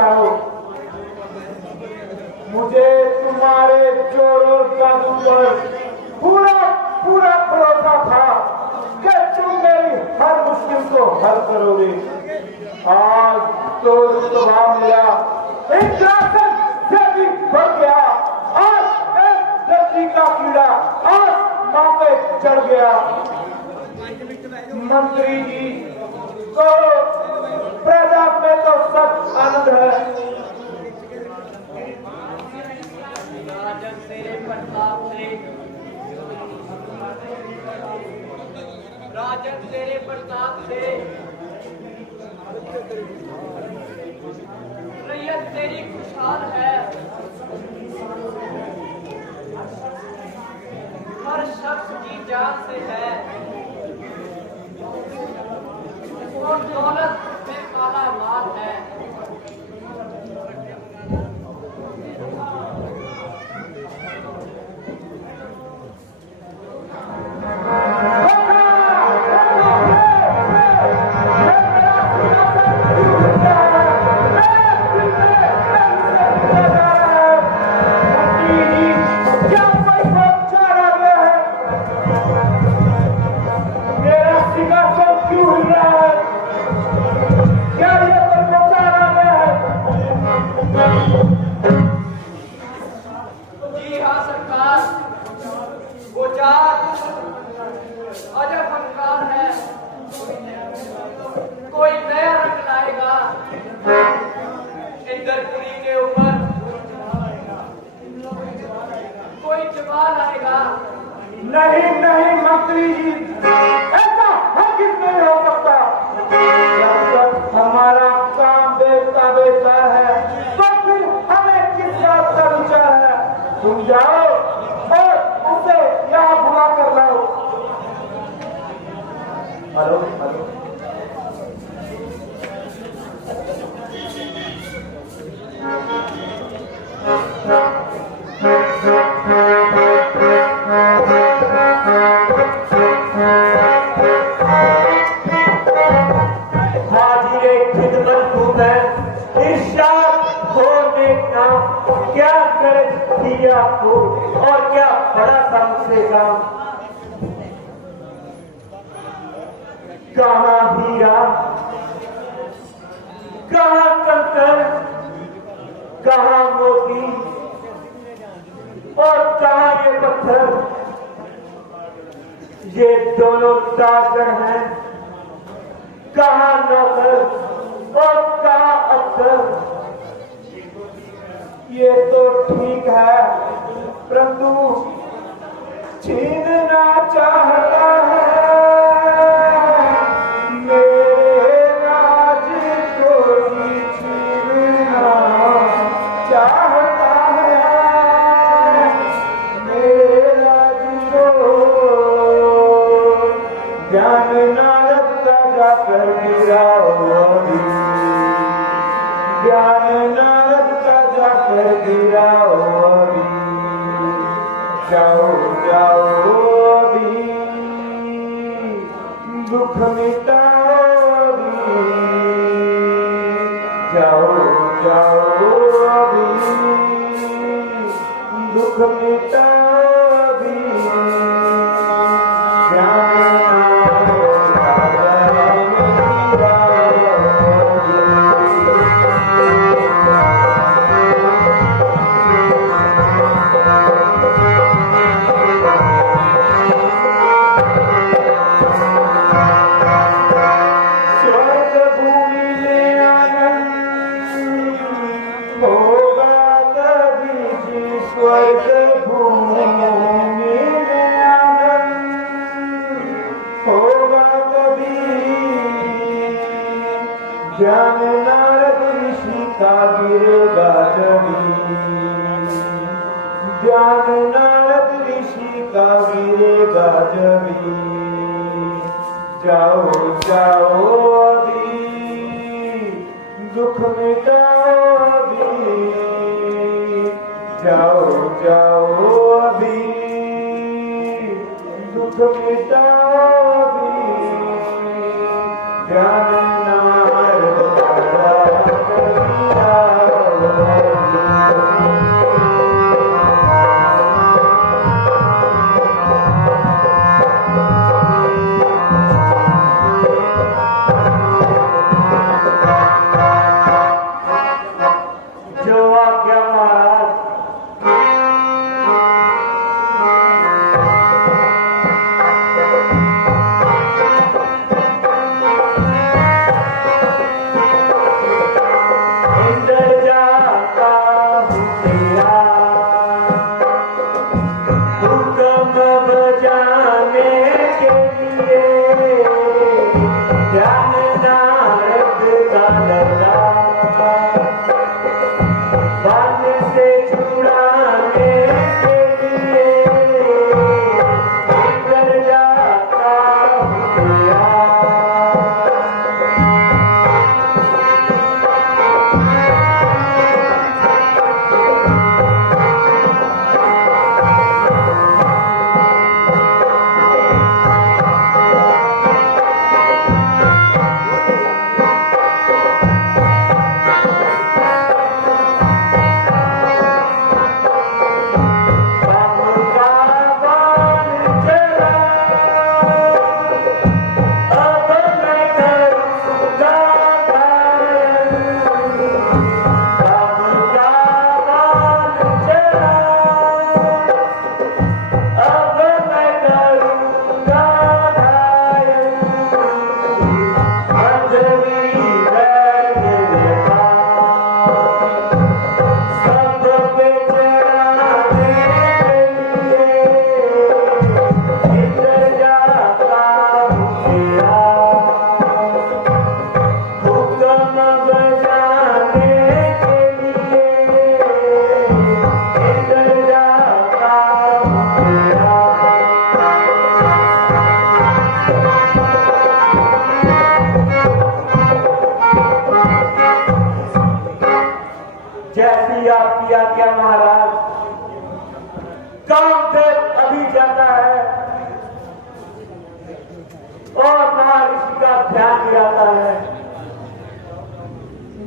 बचाओ। मुझे तुम्हारे जोर और जादू पर पूरा पूरा भरोसा था कि तुम मेरी हर मुश्किल को हल करोगे। आज तो रुतबा मिला, इंफ्लेशन से भी बढ़ गया। आज एक धरती का कीड़ा आसमां पे चढ़ गया। मंत्री जी को प्रजा में तो सब आनंद है। राजन तेरे प्रताप से, राजन तेरे प्रताप से रैयत तेरी खुशहाल है। हर शख्स की जान से है और दौलत में माला माल है। कोई नया रंग लाएगा इंद्रपुरी के ऊपर, कोई जवान आएगा। नहीं नहीं मंत्री जी, ऐसा हरगिज़ नहीं हो सकता। जब तक हमारा काम बेचा बेचा है तो फिर हमें किस बात का विचार है? तुम जाओ और उसे यहाँ बुला कर लाओ। हेलो हेलो, हाजिरे खिदमत को मैं इरशाद होने का क्या कर्ज किया आपको और क्या बड़ा था मुझसे काम। कहाँ हीरा, कहाँ कंकर, कहाँ मोती और कहाँ ये पत्थर। ये दोनों ताजर हैं, कहाँ नौकर और कहाँ अफसर। ये तो ठीक है, परंतु छीनना चाहता है मेरे राज को ही छीनना चाहता है मेरे राज को। ध्यान ना रखता जाकर गिराओ अभी, ध्यान ना रखता जाकर गिराओ अभी। जाओ जाओ अभी, दुख मिटाओ अभी। जाओ जाओ अभी, दुख मिटाओ अभी। ज्ञान नारद ऋषि का गिरेगा जभी, ज्ञान नारद ऋषि का गिरेगा जभी। जाओ जाओ अभी, दुख मिटाओ अभी। जाओ जाओ अभी, दुख मिटाओ अभी। ज्ञान नारद का गिरेगा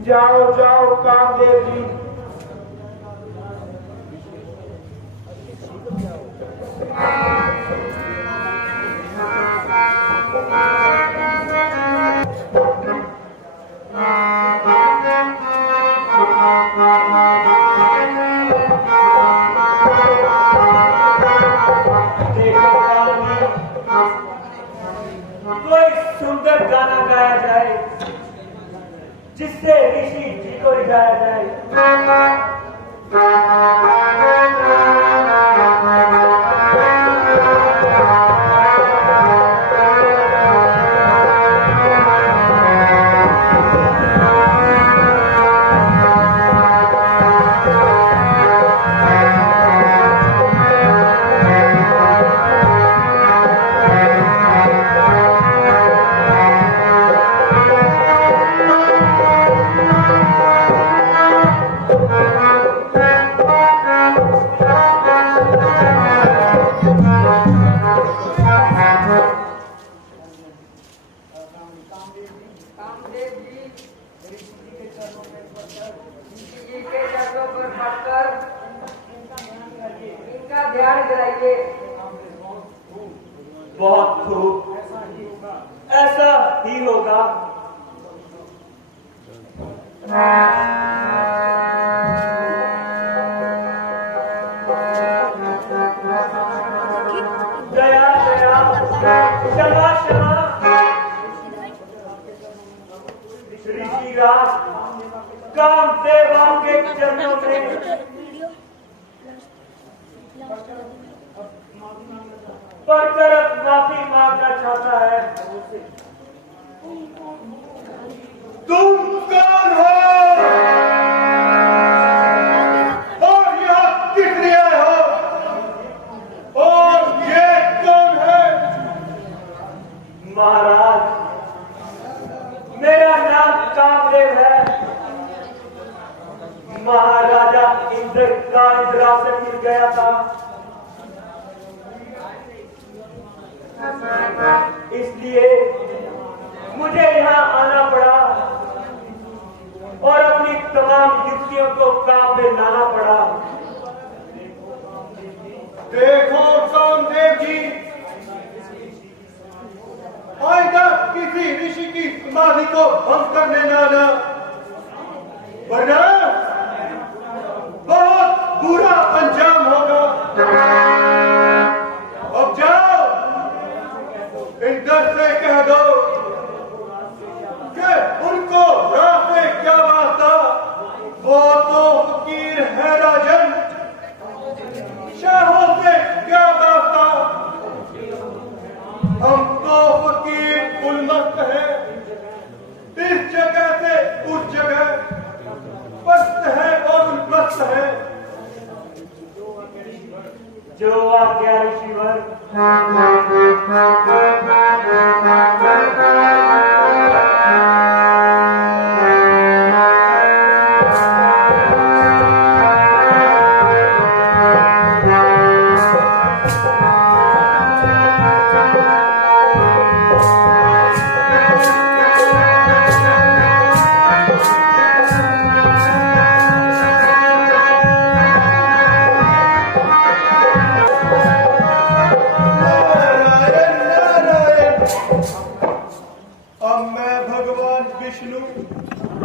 जाओ जाओ कामदेव जी। कोई सुंदर गाना गाया जाए जिससे ऋषि जी को रिझाया जाए। कामदेव जी ऋषि जी के चरणों पर पड़कर इनका ध्यान दिलाइए। बहुत खूब, ऐसा ही होगा। दया दया, क्षमा क्षमा। ऋषिराज कामदेव के चरणों में पढ़कर माफी मांगना चाहता है। तुम कौन हो और यहाँ किस लिए आए हो और ये कौन है? महाराज, मेरा नाम कामदेव है। महाराजा इंद्र का इंद्रासन मिल गया था, इसलिए मुझे यहाँ आना पड़ा और अपनी तमाम युक्तियों को काम में लाना पड़ा। देखो कामदेव जी, आइंदा किसी ऋषि की समाधि को भंग करने न आना, वरना बहुत बुरा अंजाम होगा। अब जाओ, इंद्र से कह दो कि उनको राह से क्या वास्ता, वो तो फकीर है राजन। शाहों से क्या वास्ता, हम तो फकीर उन्मत्त हैं। इस जगह से उस जगह पस्त है और उन्मत्त है। जो आज्ञा ऋषिवर।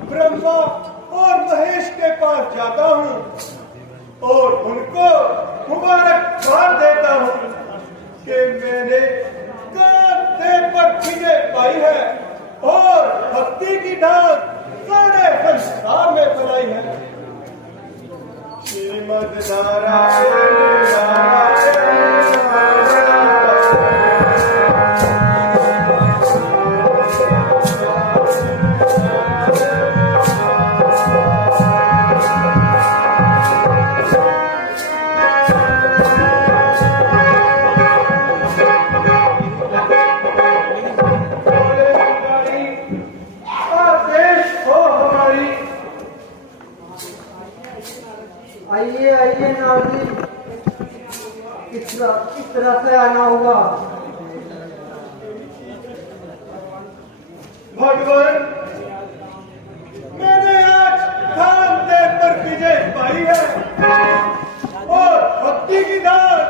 ब्रह्मा और महेश के पास जाता हूँ और उनको मुबारकबाद देता हूँ कि मैंने कामदेव पर खिजे पाई है और भक्ति की डाक सारे संसार में फैलाई है। श्रीमद नारायण नारायण आइए आइए नारदी, किस तरह से आना होगा? भगवान, मैंने कामदेव पर विजय पाई है और भक्ति की दात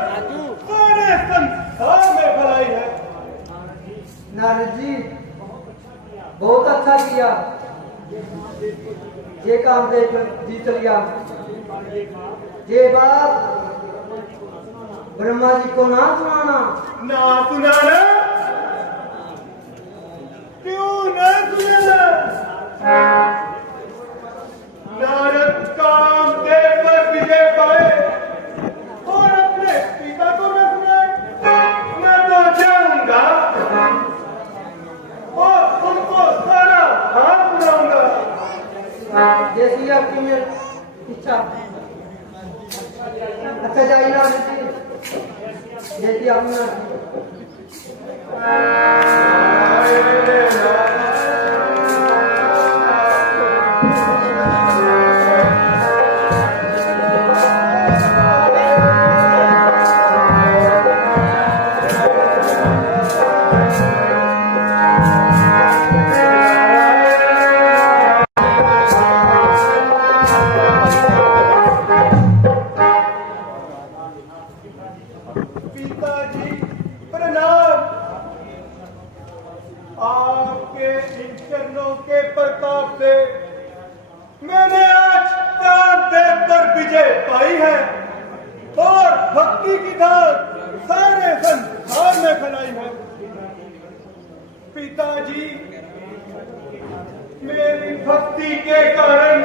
सारे संसार में फैलाई है। नारद जी बहुत अच्छा किया, ये कामदेव जीत लिया। ये बात ब्रह्मा जी को ना सुनाना। ना सुनाना? क्यों ना सुनाना? नारद कामदेव पर विजय पाए और अपने पिता को न सुनाए, मैं तो जाऊंगा और उनको सारा हाथ सुनाऊंगा। जैसी आपकी इच्छा। अच्छा जाइए नारद जी, जैसी आपने पिताजी प्रणाम। आपके इन चरणों के प्रताप से मैंने आज कामदेव पर विजय पाई है और भक्ति की धार सारे संसार में फैलाई है। पिताजी, मेरी भक्ति के कारण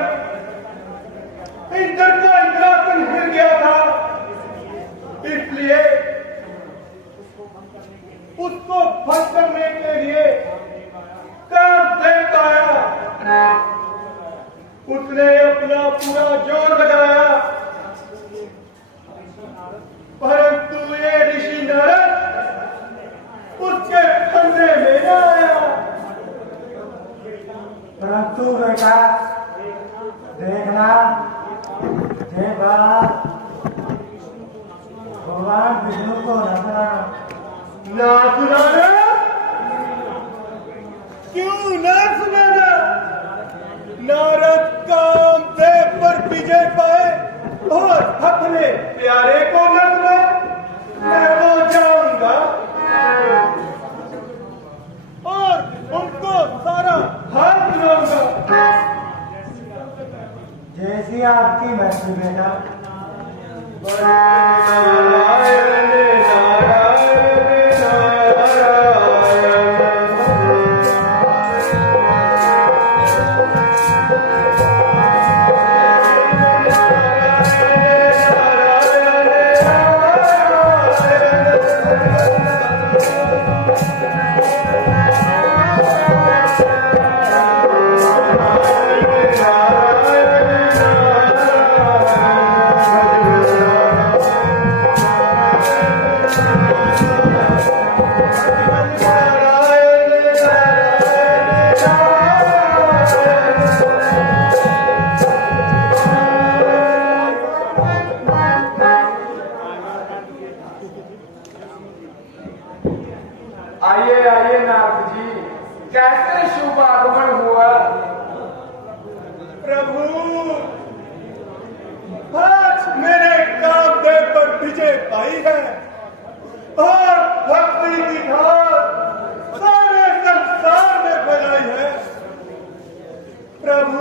इंद्र का इंद्रासन हिल गया था, इसलिए उसको भंग करने के लिए कामदेव आया। उसने अपना पूरा जोर लगाया, परंतु ये ऋषि नारद उसके फंदे में न आया। परंतु बेटा देखना, ये बात भगवान विष्णु को न सुनाना। ना सुनाना? क्यों ना सुनाना? नारद कामदेव पर विजय पाए और अपने प्यारे को न सुनाए, मैं तो जाऊंगा और उनको सारा हाथ सुनाऊंगा। जैसी आपकी मर्जी बेटा। आइए आइए नारद जी, कैसे शुभ आगमन हुआ। प्रभु, आज मैंने कामदेव पर विजय पाई है और भक्ति की धार सारे संसार में फैलाई है। प्रभु,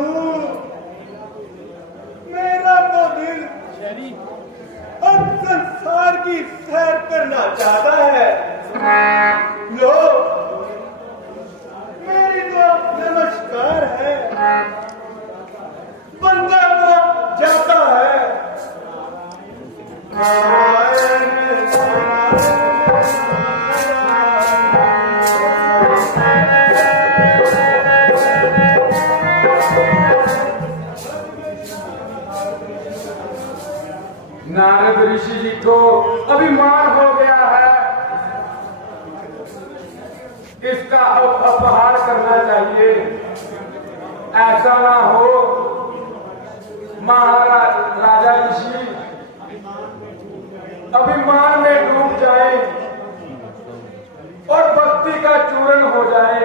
मेरा तो दिल अब संसार की सैर करना चाहता है। लो, मेरी तो नमस्कार है, बंदा तो जाता है। नारद ऋषि जी को अभिमान हो गया है, इसका अपहार करना चाहिए। ऐसा ना हो महाराज राजा ऋषि अभिमान में डूब जाए और भक्ति का चूर्ण हो जाए।